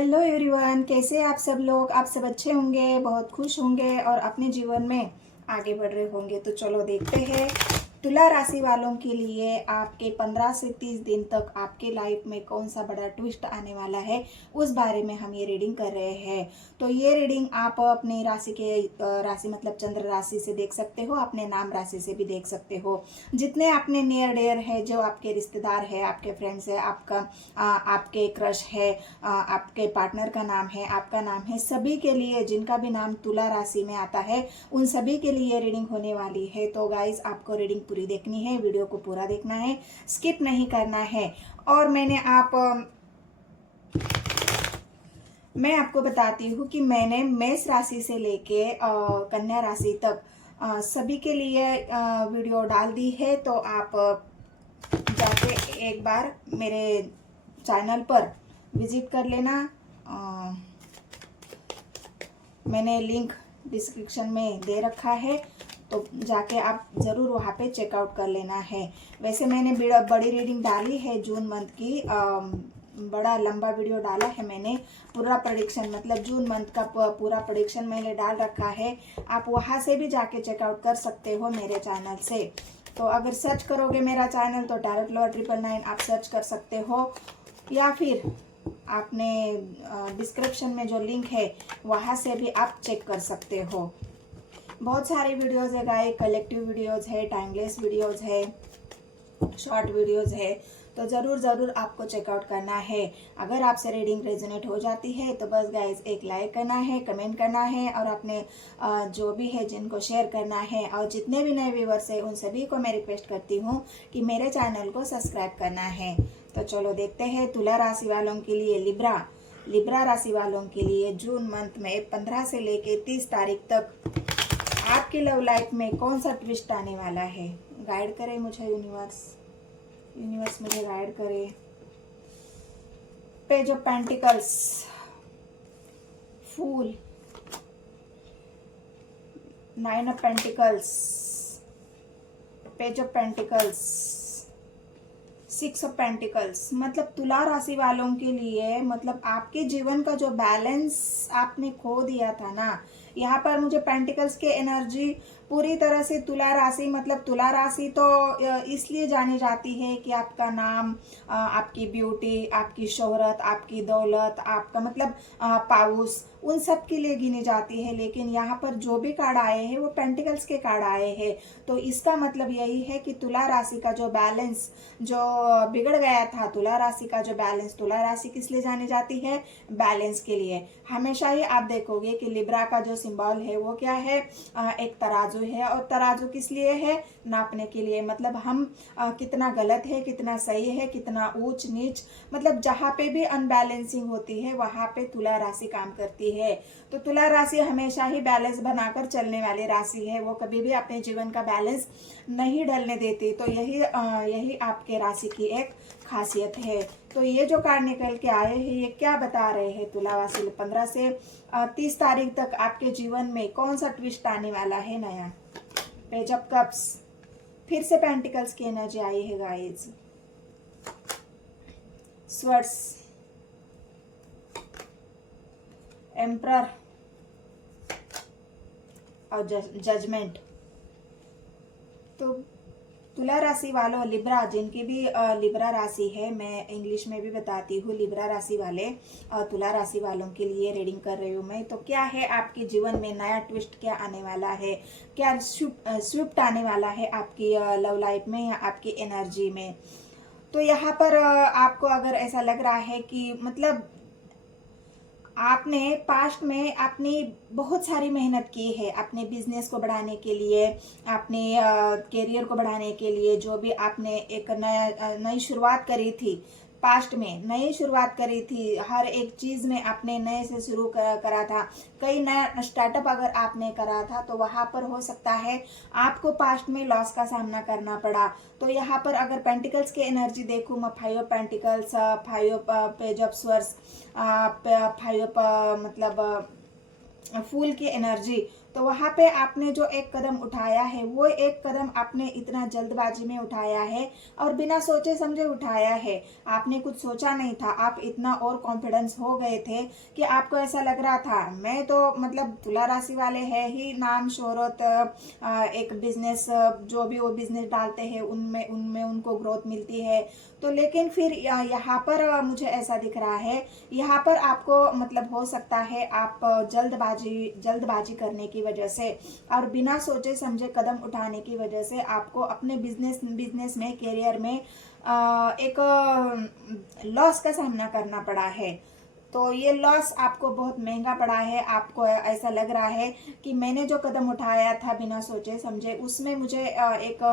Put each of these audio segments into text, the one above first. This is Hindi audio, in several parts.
हेलो एवरीवन, कैसे आप सब लोग। आप सब अच्छे होंगे, बहुत खुश होंगे और अपने जीवन में आगे बढ़ रहे होंगे। तो चलो देखते हैं तुला राशि वालों के लिए आपके 15 से 30 दिन तक आपके लाइफ में कौन सा बड़ा ट्विस्ट आने वाला है, उस बारे में हम ये रीडिंग कर रहे हैं। तो ये रीडिंग आप अपने राशि के राशि मतलब चंद्र राशि से देख सकते हो, अपने नाम राशि से भी देख सकते हो। जितने आपने नियर डेयर है, जो आपके रिश्तेदार है, आपके फ्रेंड्स है, आपके क्रश है, आपके पार्टनर का नाम है, आपका नाम है, सभी के लिए जिनका भी नाम तुला राशि में आता है उन सभी के लिए रीडिंग होने वाली है। तो गाइज आपको रीडिंग पूरी देखनी है, वीडियो को पूरा देखना है, स्किप नहीं करना है। और मैं आपको बताती हूँ कि मैंने मेष राशि से लेके कन्या राशि तक सभी के लिए वीडियो डाल दी है। तो आप जाके एक बार मेरे चैनल पर विजिट कर लेना। मैंने लिंक डिस्क्रिप्शन में दे रखा है, तो जाके आप ज़रूर वहाँ पे चेकआउट कर लेना है। वैसे मैंने बड़ी रीडिंग डाली है जून मंथ की, बड़ा लंबा वीडियो डाला है मैंने। पूरा प्रेडिक्शन मतलब जून मंथ का पूरा प्रेडिक्शन मैंने डाल रखा है। आप वहाँ से भी जाके चेकआउट कर सकते हो मेरे चैनल से। तो अगर सर्च करोगे मेरा चैनल तो टैरोट लवर 999 आप सर्च कर सकते हो, या फिर आपने डिस्क्रिप्शन में जो लिंक है वहाँ से भी आप चेक कर सकते हो। बहुत सारे वीडियोज़ है गाइस, कलेक्टिव वीडियोज़ है, टाइमलेस वीडियोज़ है, शॉर्ट वीडियोज़ है। तो ज़रूर आपको चेकआउट करना है। अगर आपसे रीडिंग रेजोनेट हो जाती है तो बस गाइस एक लाइक करना है, कमेंट करना है और अपने जो भी है जिनको शेयर करना है। और जितने भी नए व्यूवर्स है उन सभी को मैं रिक्वेस्ट करती हूँ कि मेरे चैनल को सब्सक्राइब करना है। तो चलो देखते हैं तुला राशि वालों के लिए लिब्रा राशि वालों के लिए जून मंथ में 15 से लेके 30 तारीख तक आपकी लव लाइफ में कौन सा ट्विस्ट आने वाला है। गाइड करे मुझे यूनिवर्स मुझे गाइड करे। Page of pentacles, fool, 9 of pentacles, page of pentacles, 6 of pentacles. मतलब तुला राशि वालों के लिए मतलब आपके जीवन का जो बैलेंस आपने खो दिया था ना, यहाँ पर मुझे पेंटिकल्स के एनर्जी पूरी तरह से तुला राशि मतलब तुला राशि तो इसलिए जानी जाती है कि आपका नाम, आपकी ब्यूटी, आपकी शोहरत, आपकी दौलत, आपका मतलब पाउस, उन सब के लिए गिनी जाती है। लेकिन यहाँ पर जो भी कार्ड आए हैं वो पेंटिकल्स के कार्ड आए हैं। तो इसका मतलब यही है कि तुला राशि का जो बैलेंस जो बिगड़ गया था, तुला राशि का जो बैलेंस, तुला राशि किस लिए जानी जाती है, बैलेंस के लिए। हमेशा ही आप देखोगे कि लिब्रा का जो सिंबल है वो क्या है, एक तराजू है। और तराजू किस लिए है, नापने के लिए। मतलब हम कितना गलत है, कितना सही है, कितना ऊंच नीच, मतलब जहाँ पे भी अनबैलेंसिंग होती है वहां पे तुला राशि काम करती है। तो तुला राशि हमेशा ही बैलेंस बनाकर चलने वाली राशि है, वो कभी भी अपने जीवन का बैलेंस नहीं डलने देती। तो यही आपके राशि की एक खासियत है। तो ये जो कार्ड निकल के आए हैं ये क्या बता रहे हैं, तुला राशि 15 से 30 तारीख तक आपके जीवन में कौन सा ट्विस्ट आने वाला है नया। पेज ऑफ कप्स, फिर से पेंटिकल्स की एनर्जी आई है गाइस। स्वर्ड्स, एम्परर और जजमेंट। तो तुला राशि वालों, लिब्रा जिनकी भी लिब्रा राशि है, मैं इंग्लिश में भी बताती हूँ, लिब्रा राशि वाले तुला राशि वालों के लिए रीडिंग कर रही हूँ मैं। तो क्या है आपके जीवन में नया ट्विस्ट क्या आने वाला है, क्या स्विफ्ट आने वाला है आपकी लव लाइफ में या आपकी एनर्जी में। तो यहाँ पर आपको अगर ऐसा लग रहा है कि मतलब आपने पास्ट में अपनी बहुत सारी मेहनत की है अपने बिजनेस को बढ़ाने के लिए, अपने करियर को बढ़ाने के लिए, जो भी आपने एक नई शुरुआत करी थी, पास्ट में नई शुरुआत करी थी, हर एक चीज़ में आपने नए से शुरू करा था, कई नया स्टार्टअप अगर आपने करा था, तो वहाँ पर हो सकता है आपको पास्ट में लॉस का सामना करना पड़ा। तो यहाँ पर अगर पेंटिकल्स की एनर्जी देखूँ मैं, 5 of pentacles, 5 of page of swords, 5 of मतलब फूल की एनर्जी, तो वहाँ पे आपने जो एक कदम उठाया है, वो एक कदम आपने इतना जल्दबाजी में उठाया है और बिना सोचे समझे उठाया है। आपने कुछ सोचा नहीं था, आप इतना और कॉन्फिडेंस हो गए थे कि आपको ऐसा लग रहा था मैं तो मतलब तुला राशि वाले है ही नाम शोहरत, एक बिजनेस, जो भी वो बिजनेस डालते हैं उनमें उनमें उनको ग्रोथ मिलती है। तो लेकिन फिर यहाँ पर मुझे ऐसा दिख रहा है, यहाँ पर आपको मतलब हो सकता है आप जल्दबाजी करने की वजह से और बिना सोचे समझे कदम उठाने की वजह से आपको अपने बिजनेस में, करियर में एक लॉस का सामना करना पड़ा है। तो ये लॉस आपको बहुत महंगा पड़ा है। आपको ऐसा लग रहा है कि मैंने जो कदम उठाया था बिना सोचे समझे, उसमें मुझे एक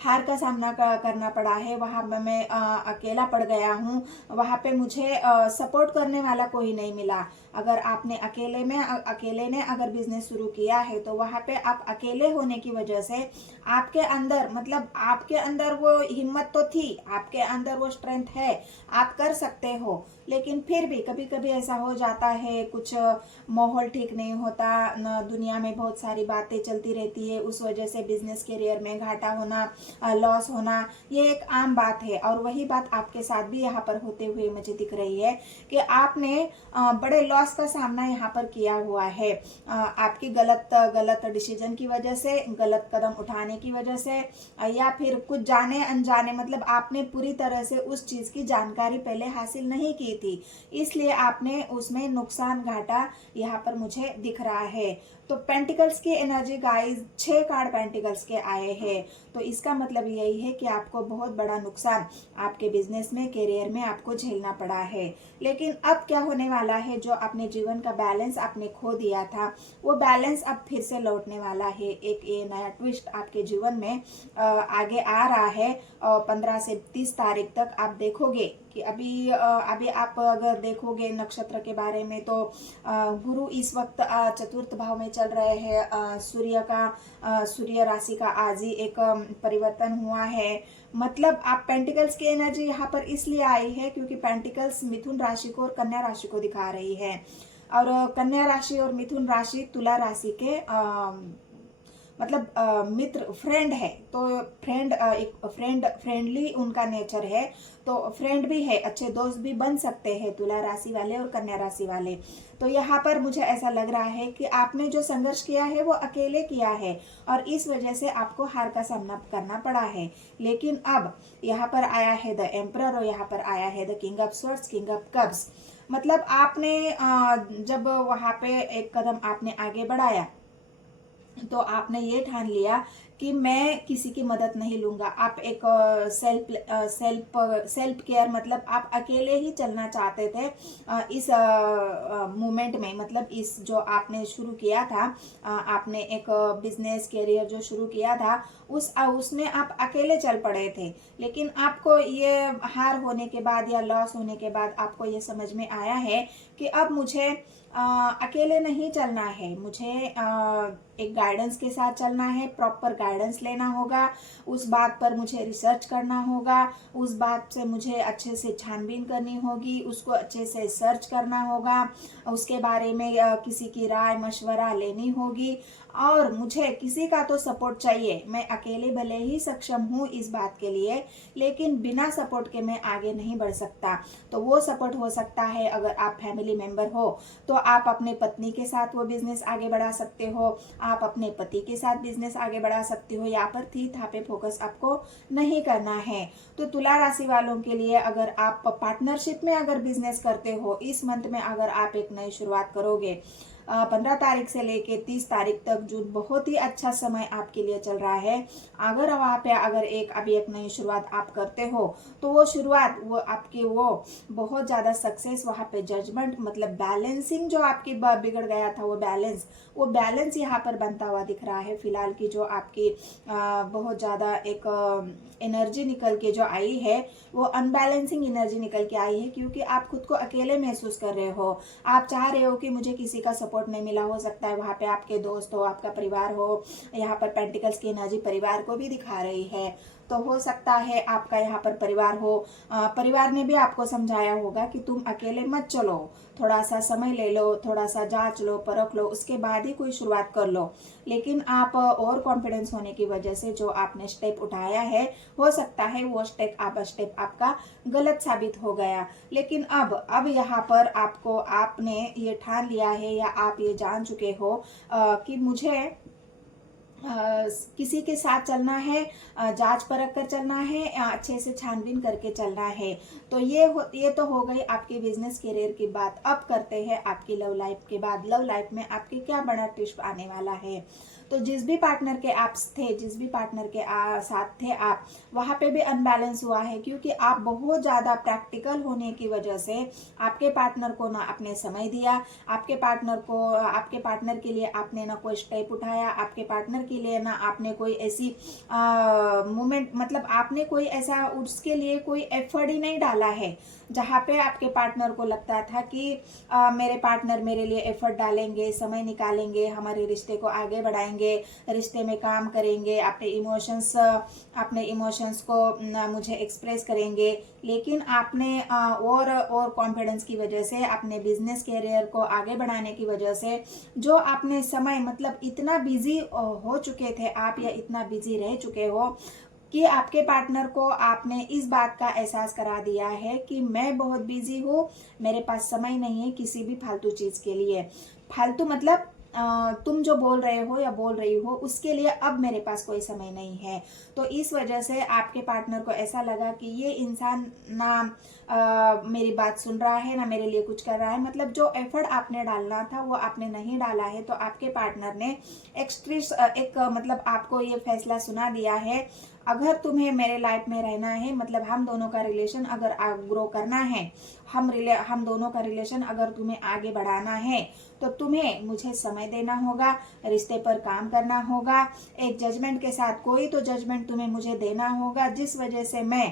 हार का सामना करना पड़ा है। वहाँ मैं अकेला पड़ गया हूँ। वहाँ पे मुझे सपोर्ट करने वाला कोई नहीं मिला। अगर आपने अकेले ने अगर बिजनेस शुरू किया है तो वहाँ पे आप अकेले होने की वजह से आपके अंदर मतलब आपके अंदर वो हिम्मत तो थी, आपके अंदर वो स्ट्रेंथ है, आप कर सकते हो। लेकिन फिर भी कभी कभी ऐसा हो जाता है, कुछ माहौल ठीक नहीं होता न, दुनिया में बहुत सारी बातें चलती रहती है, उस वजह से बिजनेस करियर में घाटा होना, लॉस होना, ये एक आम बात है। और वही बात आपके साथ भी यहाँ पर होते हुए मुझे दिख रही है कि आपने बड़े लॉस का सामना यहाँ पर किया हुआ है। आपकी गलत डिसीजन की वजह से, गलत कदम उठाने की वजह से, या फिर कुछ जाने अनजाने मतलब आपने पूरी तरह से उस चीज की जानकारी पहले हासिल नहीं की थी, इसलिए आपने उसमें नुकसान घाटा यहाँ पर मुझे दिख रहा है। तो पेंटिकल्स की एनर्जी गाइस, 6 कार्ड पेंटिकल्स के आए हैं। तो इसका मतलब यही है कि आपको बहुत बड़ा नुकसान आपके बिजनेस में, करियर में आपको झेलना पड़ा है। लेकिन अब क्या होने वाला है, जो अपने जीवन का बैलेंस आपने खो दिया था, वो बैलेंस अब फिर से लौटने वाला है। एक ये नया ट्विस्ट आपके जीवन में आगे आ रहा है। 15 से 30 तारीख तक आप देखोगे कि अभी आप अगर देखोगे नक्षत्र के बारे में तो गुरु इस वक्त चतुर्थ भाव में चल रहे हैं। सूर्य राशि का आज ही एक परिवर्तन हुआ है। मतलब आप पेंटिकल्स की एनर्जी यहाँ पर इसलिए आई है क्योंकि पेंटिकल्स मिथुन राशि को और कन्या राशि को दिखा रही है, और कन्या राशि और मिथुन राशि तुला राशि के मतलब मित्र, फ्रेंड है। तो एक फ्रेंडली उनका नेचर है, तो फ्रेंड भी है, अच्छे दोस्त भी बन सकते हैं तुला राशि वाले और कन्या राशि वाले। तो यहाँ पर मुझे ऐसा लग रहा है कि आपने जो संघर्ष किया है वो अकेले किया है और इस वजह से आपको हार का सामना करना पड़ा है। लेकिन अब यहाँ पर आया है द एम्परर और यहाँ पर आया है the king of swords, king of cups. मतलब आपने जब वहाँ पे एक कदम आपने आगे बढ़ाया तो आपने ये ठान लिया कि मैं किसी की मदद नहीं लूंगा। आप एक सेल्फ केयर मतलब आप अकेले ही चलना चाहते थे इस मूवमेंट में। मतलब इस जो आपने शुरू किया था, आपने एक बिजनेस करियर जो शुरू किया था उसमें आप अकेले चल पड़े थे। लेकिन आपको ये हार होने के बाद या लॉस होने के बाद आपको ये समझ में आया है कि अब मुझे अकेले नहीं चलना है, मुझे एक गाइडेंस के साथ चलना है, प्रॉपर गाइडेंस लेना होगा, उस बात पर मुझे रिसर्च करना होगा, उस बात से मुझे अच्छे से छानबीन करनी होगी, उसको अच्छे से सर्च करना होगा, उसके बारे में किसी की राय मशवरा लेनी होगी और मुझे किसी का तो सपोर्ट चाहिए। मैं अकेले भले ही सक्षम हूँ इस बात के लिए, लेकिन बिना सपोर्ट के मैं आगे नहीं बढ़ सकता। तो वो सपोर्ट हो सकता है अगर आप फैमिली मेंबर हो तो आप अपने पत्नी के साथ वो बिजनेस आगे बढ़ा सकते हो, आप अपने पति के साथ बिजनेस आगे बढ़ा सकते हो। यहाँ पर थी था पे फोकस आपको नहीं करना है। तो तुला राशि वालों के लिए अगर आप पार्टनरशिप में अगर बिजनेस करते हो, इस मंथ में अगर आप एक नई शुरुआत करोगे, 15 तारीख से लेके 30 तारीख तक जून बहुत ही अच्छा समय आपके लिए चल रहा है। अगर वहाँ पे अगर अभी एक नई शुरुआत आप करते हो तो वो शुरुआत वो आपकी वो बहुत ज़्यादा सक्सेस, वहाँ पे जजमेंट मतलब बैलेंसिंग जो आपकी बिगड़ गया था वो बैलेंस यहाँ पर बनता हुआ दिख रहा है। फिलहाल की जो आपकी बहुत ज़्यादा एक एनर्जी निकल के जो आई है वो अनबैलेंसिंग एनर्जी निकल के आई है, क्योंकि आप खुद को अकेले महसूस कर रहे हो। आप चाह रहे हो कि मुझे किसी का सपोर्ट नहीं मिला, हो सकता है वहाँ पे आपके दोस्त हो, आपका परिवार हो। यहाँ पर पेंटिकल्स की एनर्जी परिवार को भी दिखा रही है। तो हो सकता है आपका यहाँ पर परिवार हो, परिवार ने भी आपको समझाया होगा कि तुम अकेले मत चलो, थोड़ा सा समय ले लो, थोड़ा सा जांच लो, परख लो, उसके बाद ही कोई शुरुआत कर लो। लेकिन आप ओवर कॉन्फिडेंस होने की वजह से जो आपने स्टेप उठाया है, हो सकता है वो स्टेप आपका गलत साबित हो गया। लेकिन अब यहाँ पर आपने ये ठान लिया है या आप ये जान चुके हो कि मुझे किसी के साथ चलना है, जांच परख कर चलना है, अच्छे से छानबीन करके चलना है। तो ये तो हो गई आपके बिजनेस करियर की बात। अब करते हैं आपकी लव लाइफ के बाद। लव लाइफ में आपके क्या बड़ा ट्विस्ट आने वाला है। तो जिस भी पार्टनर के आप थे, जिस भी पार्टनर के साथ थे आप, वहाँ पे भी अनबैलेंस हुआ है, क्योंकि आप बहुत ज़्यादा प्रैक्टिकल होने की वजह से आपके पार्टनर को ना आपने समय दिया, आपके पार्टनर के लिए आपने ना कोई स्टेप उठाया, आपके पार्टनर के लिए ना आपने कोई ऐसी मूवमेंट, मतलब आपने कोई ऐसा उसके लिए कोई एफर्ट ही नहीं डाला है, जहाँ पे आपके पार्टनर को लगता था कि मेरे पार्टनर मेरे लिए एफर्ट डालेंगे, समय निकालेंगे, हमारे रिश्ते को आगे बढ़ाएंगे, रिश्ते में काम करेंगे, अपने इमोशंस को मुझे एक्सप्रेस करेंगे। लेकिन आपने और कॉन्फिडेंस की वजह से, अपने बिजनेस कैरियर को आगे बढ़ाने की वजह से, जो आपने समय, मतलब इतना बिजी हो चुके थे आप, या इतना बिजी रह चुके हो कि आपके पार्टनर को आपने इस बात का एहसास करा दिया है कि मैं बहुत बिजी हूँ, मेरे पास समय नहीं है किसी भी फालतू चीज के लिए। फालतू मतलब तुम जो बोल रहे हो या बोल रही हो उसके लिए अब मेरे पास कोई समय नहीं है। तो इस वजह से आपके पार्टनर को ऐसा लगा कि ये इंसान ना मेरी बात सुन रहा है, ना मेरे लिए कुछ कर रहा है, मतलब जो एफर्ट आपने डालना था वो आपने नहीं डाला है। तो आपके पार्टनर ने मतलब आपको ये फैसला सुना दिया है, अगर तुम्हें मेरे लाइफ में रहना है, मतलब हम दोनों का रिलेशन अगर ग्रो करना है, हम दोनों का रिलेशन अगर तुम्हें आगे बढ़ाना है, तो तुम्हें मुझे समय देना होगा, रिश्ते पर काम करना होगा, एक जजमेंट के साथ कोई तो जजमेंट तुम्हें मुझे देना होगा, जिस वजह से मैं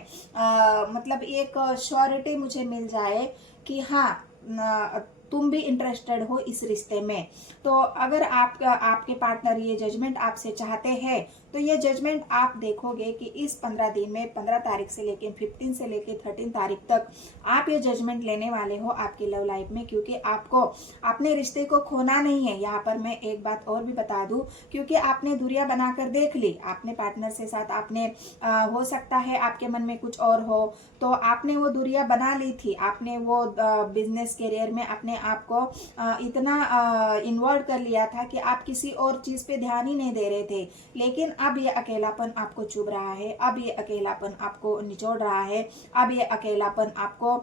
मतलब एक श्योरिटी मुझे मिल जाए कि हाँ तुम भी इंटरेस्टेड हो इस रिश्ते में। तो अगर आपके पार्टनर ये जजमेंट आपसे चाहते हैं, तो ये जजमेंट आप देखोगे कि इस 15 दिन में, 15 तारीख से लेकर 15 से लेकर 13 तारीख तक आप ये जजमेंट लेने वाले हो आपकी लव लाइफ में, क्योंकि आपको अपने रिश्ते को खोना नहीं है। यहाँ पर मैं एक बात और भी बता दूं, क्योंकि आपने दूरियां बनाकर देख ली अपने पार्टनर से साथ, आपने हो सकता है आपके मन में कुछ और हो, तो आपने वो दूरियां बना ली थी, आपने वो बिजनेस करियर में अपने आप को इतना इन्वॉल्व कर लिया था कि आप किसी और चीज पे ध्यान ही नहीं दे रहे थे। लेकिन अब ये अकेलापन आपको चुभ रहा है, अब ये अकेलापन आपको निचोड़ रहा है, अब ये अकेलापन आपको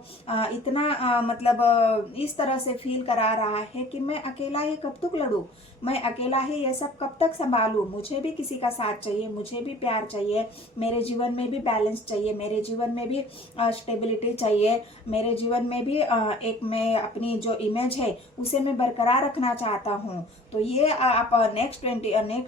इतना मतलब इस तरह से फील करा रहा है कि मैं अकेला ही कब तक लड़ूं, मैं अकेला ही ये सब कब तक संभालूं, मुझे भी किसी का साथ चाहिए, मुझे भी प्यार चाहिए, मेरे जीवन में भी बैलेंस चाहिए, मेरे जीवन में भी स्टेबिलिटी चाहिए, मेरे जीवन में भी एक मैं अपनी जो इमेज है उसे मैं बरकरार रखना चाहता हूँ। तो ये आप नेक्स्ट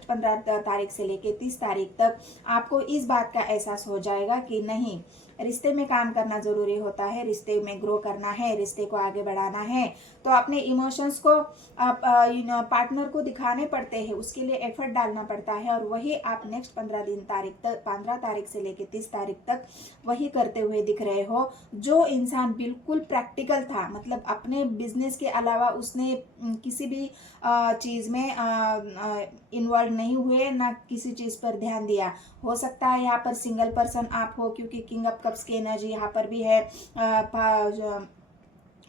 15 तारीख से लेके 30 तारीख तक आपको इस बात का एहसास हो जाएगा कि नहीं, रिश्ते में काम करना जरूरी होता है, रिश्ते में ग्रो करना है, रिश्ते को आगे बढ़ाना है, तो अपने इमोशंस को पार्टनर को दिखाने पड़ते हैं, उसके लिए एफर्ट डालना पड़ता है। और वही आप नेक्स्ट 15 तारीख से लेकर 30 तारीख तक वही करते हुए दिख रहे हो। जो इंसान बिल्कुल प्रैक्टिकल था, मतलब अपने बिजनेस के अलावा उसने किसी भी चीज में इन्वॉल्व नहीं हुए, ना किसी चीज पर ध्यान दिया। हो सकता है यहाँ पर सिंगल पर्सन आप हो, क्योंकि किंग ऑफ कप्स की एनर्जी यहाँ पर भी है,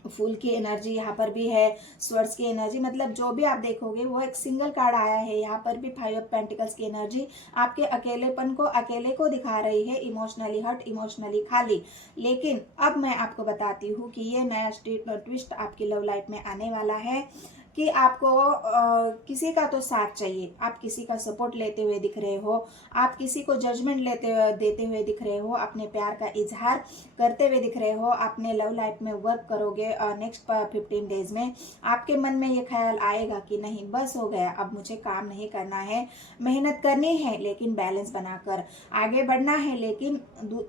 फूल की एनर्जी यहाँ पर भी है, स्वर्ड्स की एनर्जी, मतलब जो भी आप देखोगे वो एक सिंगल कार्ड आया है। यहाँ पर भी 5 ऑफ पेंटिकल्स की एनर्जी आपके अकेलेपन को, अकेले को दिखा रही है, इमोशनली हर्ट, इमोशनली खाली। लेकिन अब मैं आपको बताती हूँ कि ये नया ट्विस्ट आपकी लव लाइफ में आने वाला है कि आपको किसी का तो साथ चाहिए, आप किसी का सपोर्ट लेते हुए दिख रहे हो, आप किसी को जजमेंट देते हुए दिख रहे हो, अपने प्यार का इजहार करते हुए दिख रहे हो, अपने लव लाइफ में वर्क करोगे नेक्स्ट 15 डेज में। आपके मन में ये ख्याल आएगा कि नहीं बस हो गया, अब मुझे काम नहीं करना है, मेहनत करनी है लेकिन बैलेंस बनाकर आगे बढ़ना है, लेकिन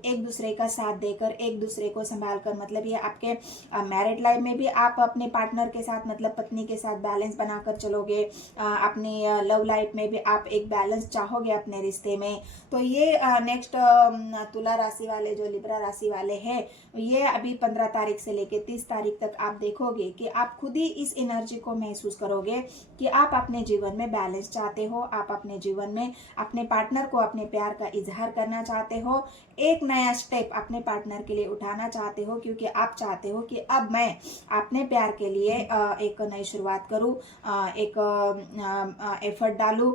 एक दूसरे का साथ देकर, एक दूसरे को संभाल कर, मतलब ये आपके मैरिड लाइफ में भी आप अपने पार्टनर के साथ, मतलब पत्नी के साथ बैलेंस बनाकर चलोगे, अपनी लव लाइफ में भी आप एक बैलेंस चाहोगे अपने रिश्ते में। तो ये नेक्स्ट तुला राशि वाले जो लिब्रा राशि वाले हैं, ये अभी 15 तारीख से लेके 30 तारीख तक आप देखोगे कि आप खुद ही इस एनर्जी को महसूस करोगे कि आप अपने जीवन में बैलेंस चाहते हो, आप अपने जीवन में अपने पार्टनर को अपने प्यार का इजहार करना चाहते हो, एक नया स्टेप अपने पार्टनर के लिए उठाना चाहते हो, क्योंकि आप चाहते हो कि अब मैं अपने प्यार के लिए एक नई शुरुआत करूं, एक एफर्ट डालूं,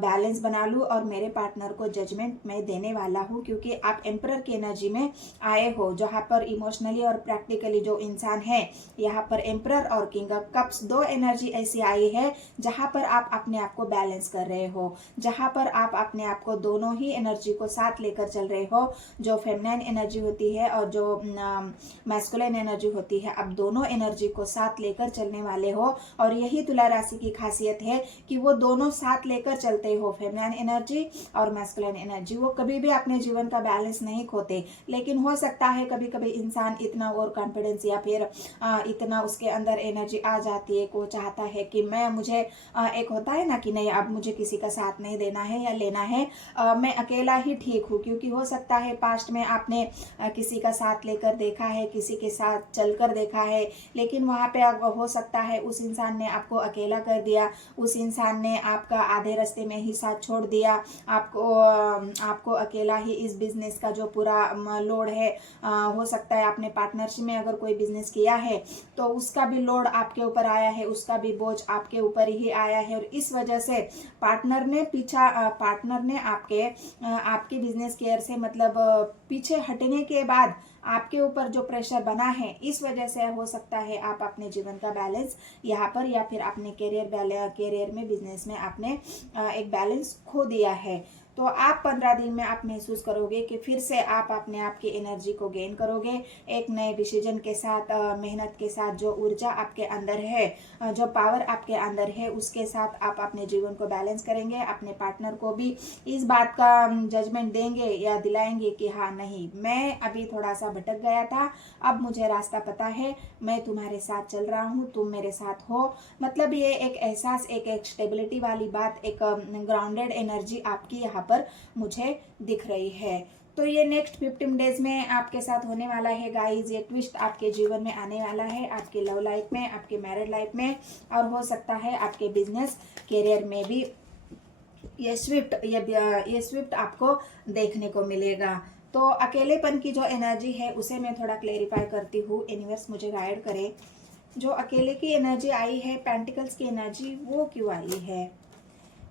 बैलेंस बना लूं और मेरे पार्टनर को जजमेंट मैं देने वाला हूं, क्योंकि आप एम्परर की एनर्जी में आए हो, जहां पर इमोशनली और प्रैक्टिकली जो इंसान है, यहाँ पर एम्परर और किंग ऑफ कप्स दो एनर्जी ऐसी आई है जहां पर आप अपने आप को बैलेंस कर रहे हो, जहां पर आप अपने आप को दोनों ही एनर्जी को साथ लेकर चल रहे हो, जो फेमिनाइन एनर्जी होती है और जो मैस्कुलिन एनर्जी होती है, आप दोनों एनर्जी को साथ लेकर चलने वाले हो। और यही तुला राशि की खासियत है कि वो दोनों साथ लेकर चलते हो, फेमिनाइन एनर्जी और मैस्कुलिन एनर्जी। वो कभी भी अपने जीवन का बैलेंस नहीं खोते, लेकिन हो सकता है कभी कभी इंसान इतना ओवर कॉन्फिडेंस या फिर इतना उसके अंदर एनर्जी आ जाती है को चाहता है कि मुझे एक होता है ना कि नहीं, अब मुझे किसी का साथ नहीं देना है या लेना है, मैं अकेला ही ठीक हूँ। क्योंकि हो सकता है पास्ट में आपने किसी का साथ लेकर देखा है, किसी के साथ चलकर देखा है, लेकिन वहाँ पे हो सकता है उस इंसान ने आपको अकेला कर दिया, उस इंसान ने आपका आधे रास्ते में ही साथ छोड़ दिया, आपको अकेला ही इस बिजनेस का जो पूरा लोड है, हो सकता है आपने पार्टनरशिप में अगर कोई बिजनेस किया है तो उसका भी लोड आपके ऊपर आया है, उसका भी बोझ आपके ऊपर ही आया है, और इस वजह से पार्टनर ने आपके बिजनेस केयर से मतलब पीछे हटने के बाद आपके ऊपर जो प्रेशर बना है, इस वजह से हो सकता है आप अपने जीवन का बैलेंस यहाँ पर या फिर अपने कैरियर में, बिजनेस में आपने एक बैलेंस खो दिया है। तो आप 15 दिन में आप महसूस करोगे कि फिर से आप अपने आप की एनर्जी को गेन करोगे, एक नए डिसीजन के साथ, मेहनत के साथ, जो ऊर्जा आपके अंदर है, जो पावर आपके अंदर है, उसके साथ आप अपने जीवन को बैलेंस करेंगे। अपने पार्टनर को भी इस बात का जजमेंट देंगे या दिलाएंगे कि हाँ नहीं, मैं अभी थोड़ा सा भटक गया था, अब मुझे रास्ता पता है, मैं तुम्हारे साथ चल रहा हूँ, तुम मेरे साथ हो। मतलब ये एक एहसास, एक स्टेबिलिटी वाली बात, एक ग्राउंडेड एनर्जी आपकी यहाँ पर मुझे दिख रही है। तो ये नेक्स्ट 15 डेज में आपके साथ होने वाला है गाइज। ये ट्विस्ट आपके जीवन में आने वाला है, आपके लव लाइफ में, आपके मैरिड लाइफ में, और हो सकता है आपके बिजनेस कैरियर में भी ये स्विफ्ट आपको देखने को मिलेगा। तो अकेलेपन की जो एनर्जी है उसे मैं थोड़ा क्लेरिफाई करती हूँ, यूनिवर्स मुझे गाइड करे। जो अकेले की एनर्जी आई है, पेंटिकल्स की एनर्जी, वो क्यों आई है?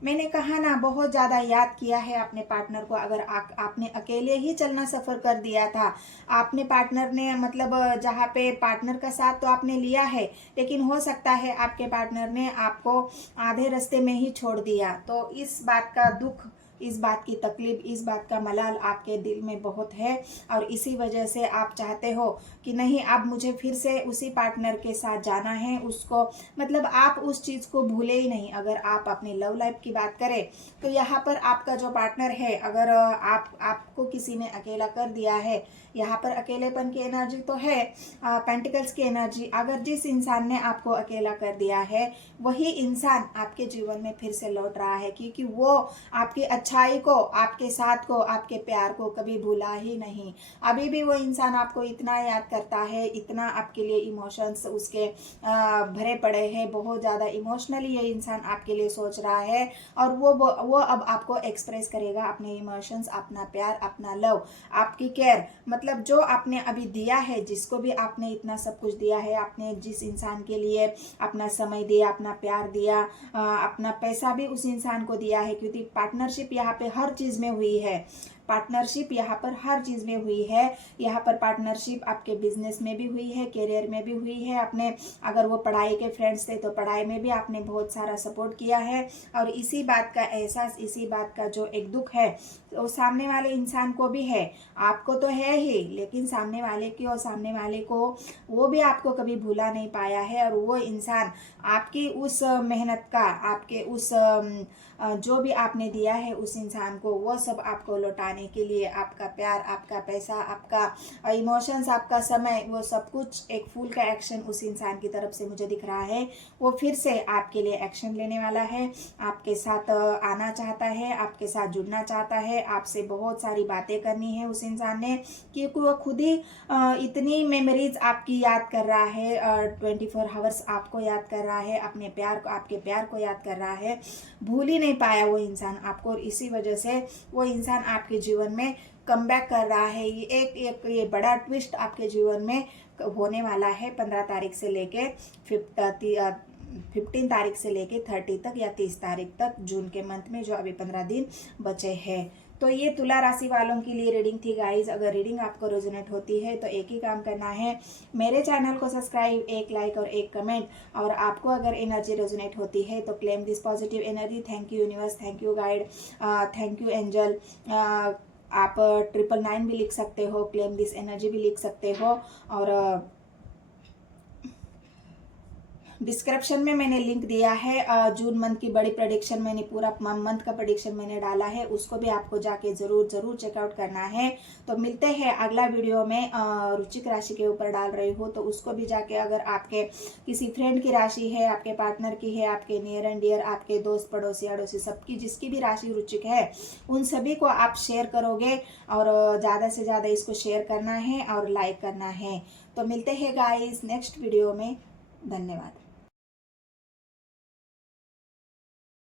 मैंने कहा ना, बहुत ज़्यादा याद किया है अपने पार्टनर को। अगर आपने अकेले ही चलना सफ़र कर दिया था, आपने पार्टनर ने मतलब जहाँ पे पार्टनर का साथ तो आपने लिया है, लेकिन हो सकता है आपके पार्टनर ने आपको आधे रास्ते में ही छोड़ दिया। तो इस बात का दुख, इस बात की तकलीफ, इस बात का मलाल आपके दिल में बहुत है, और इसी वजह से आप चाहते हो कि नहीं, अब मुझे फिर से उसी पार्टनर के साथ जाना है, उसको मतलब आप उस चीज़ को भूले ही नहीं। अगर आप अपनी लव लाइफ की बात करें तो यहाँ पर आपका जो पार्टनर है, अगर आपको किसी ने अकेला कर दिया है, यहाँ पर अकेलेपन की एनर्जी तो है, पेंटिकल्स की एनर्जी, अगर जिस इंसान ने आपको अकेला कर दिया है वही इंसान आपके जीवन में फिर से लौट रहा है, क्योंकि वो आपकी अच्छाई को, आपके साथ को, आपके प्यार को कभी भूला ही नहीं। अभी भी वो इंसान आपको इतना याद करता है, इतना आपके लिए इमोशंस उसके भरे पड़े हैं, बहुत ज़्यादा इमोशनली ये इंसान आपके लिए सोच रहा है, और वो अब आपको एक्सप्रेस करेगा अपने इमोशंस, अपना प्यार, अपना लव, आपकी केयर। मतलब जो आपने अभी दिया है, जिसको भी आपने इतना सब कुछ दिया है, आपने जिस इंसान के लिए अपना समय दिया, अपना प्यार दिया, अपना पैसा भी उस इंसान को दिया है, क्योंकि पार्टनरशिप यहाँ पे हर चीज़ में हुई है। पार्टनरशिप यहाँ पर हर चीज़ में हुई है। यहाँ पर पार्टनरशिप आपके बिजनेस में भी हुई है, करियर में भी हुई है। आपने अगर वो पढ़ाई के फ्रेंड्स थे तो पढ़ाई में भी आपने बहुत सारा सपोर्ट किया है, और इसी बात का एहसास, इसी बात का जो एक दुख है तो सामने वाले इंसान को भी है। आपको तो है ही, लेकिन सामने वाले की और सामने वाले को वो भी आपको कभी भूला नहीं पाया है, और वो इंसान आपकी उस मेहनत का, आपके उस जो भी आपने दिया है उस इंसान को, वो सब आपको लौटाने के लिए आपका प्यार, आपका पैसा, आपका इमोशंस, आपका समय, वो सब कुछ एक फूल का एक्शन उस इंसान की तरफ से मुझे दिख रहा है। वो फिर से आपके लिए एक्शन लेने वाला है, आपके साथ आना चाहता है, आपके साथ जुड़ना चाहता है, आपसे बहुत सारी बातें करनी है उस इंसान ने, क्योंकि वो खुद ही इतनी मेमोरीज आपकी याद कर रहा है, 24 आवर्स आपको याद कर रहा है, अपने प्यार को, आपके प्यार को याद कर रहा है। भूल ही नहीं पाया वो इंसान आपको, और इसी वजह से वो इंसान आपके जीवन में कम बैक कर रहा है। ये बड़ा ट्विस्ट आपके जीवन में होने वाला है 15 तारीख से लेके 15 तारीख से लेके 30 तक या 30 तारीख तक, जून के मंथ में जो अभी 15 दिन बचे हैं। तो ये तुला राशि वालों के लिए रीडिंग थी गाइज। अगर रीडिंग आपको रेजोनेट होती है तो एक ही काम करना है, मेरे चैनल को सब्सक्राइब, एक लाइक और एक कमेंट। और आपको अगर एनर्जी रेजोनेट होती है तो claim this positive energy. Thank you universe, thank you guide, thank you angel. आप 999 भी लिख सकते हो, क्लेम दिस एनर्जी भी लिख सकते हो, और डिस्क्रिप्शन में मैंने लिंक दिया है। जून मंथ की बड़ी प्रेडिक्शन मैंने, पूरा मंथ का प्रेडिक्शन मैंने डाला है, उसको भी आपको जाके जरूर चेकआउट करना है। तो मिलते हैं अगला वीडियो में। रुचिक राशि के ऊपर डाल रही हूँ, तो उसको भी जाके, अगर आपके किसी फ्रेंड की राशि है, आपके पार्टनर की है, आपके नियर एंड डियर, आपके दोस्त, पड़ोसी, अड़ोसी, सबकी जिसकी भी राशि रुचिक है, उन सभी को आप शेयर करोगे, और ज़्यादा से ज़्यादा इसको शेयर करना है और लाइक करना है। तो मिलते हैं गाइस नेक्स्ट वीडियो में। धन्यवाद।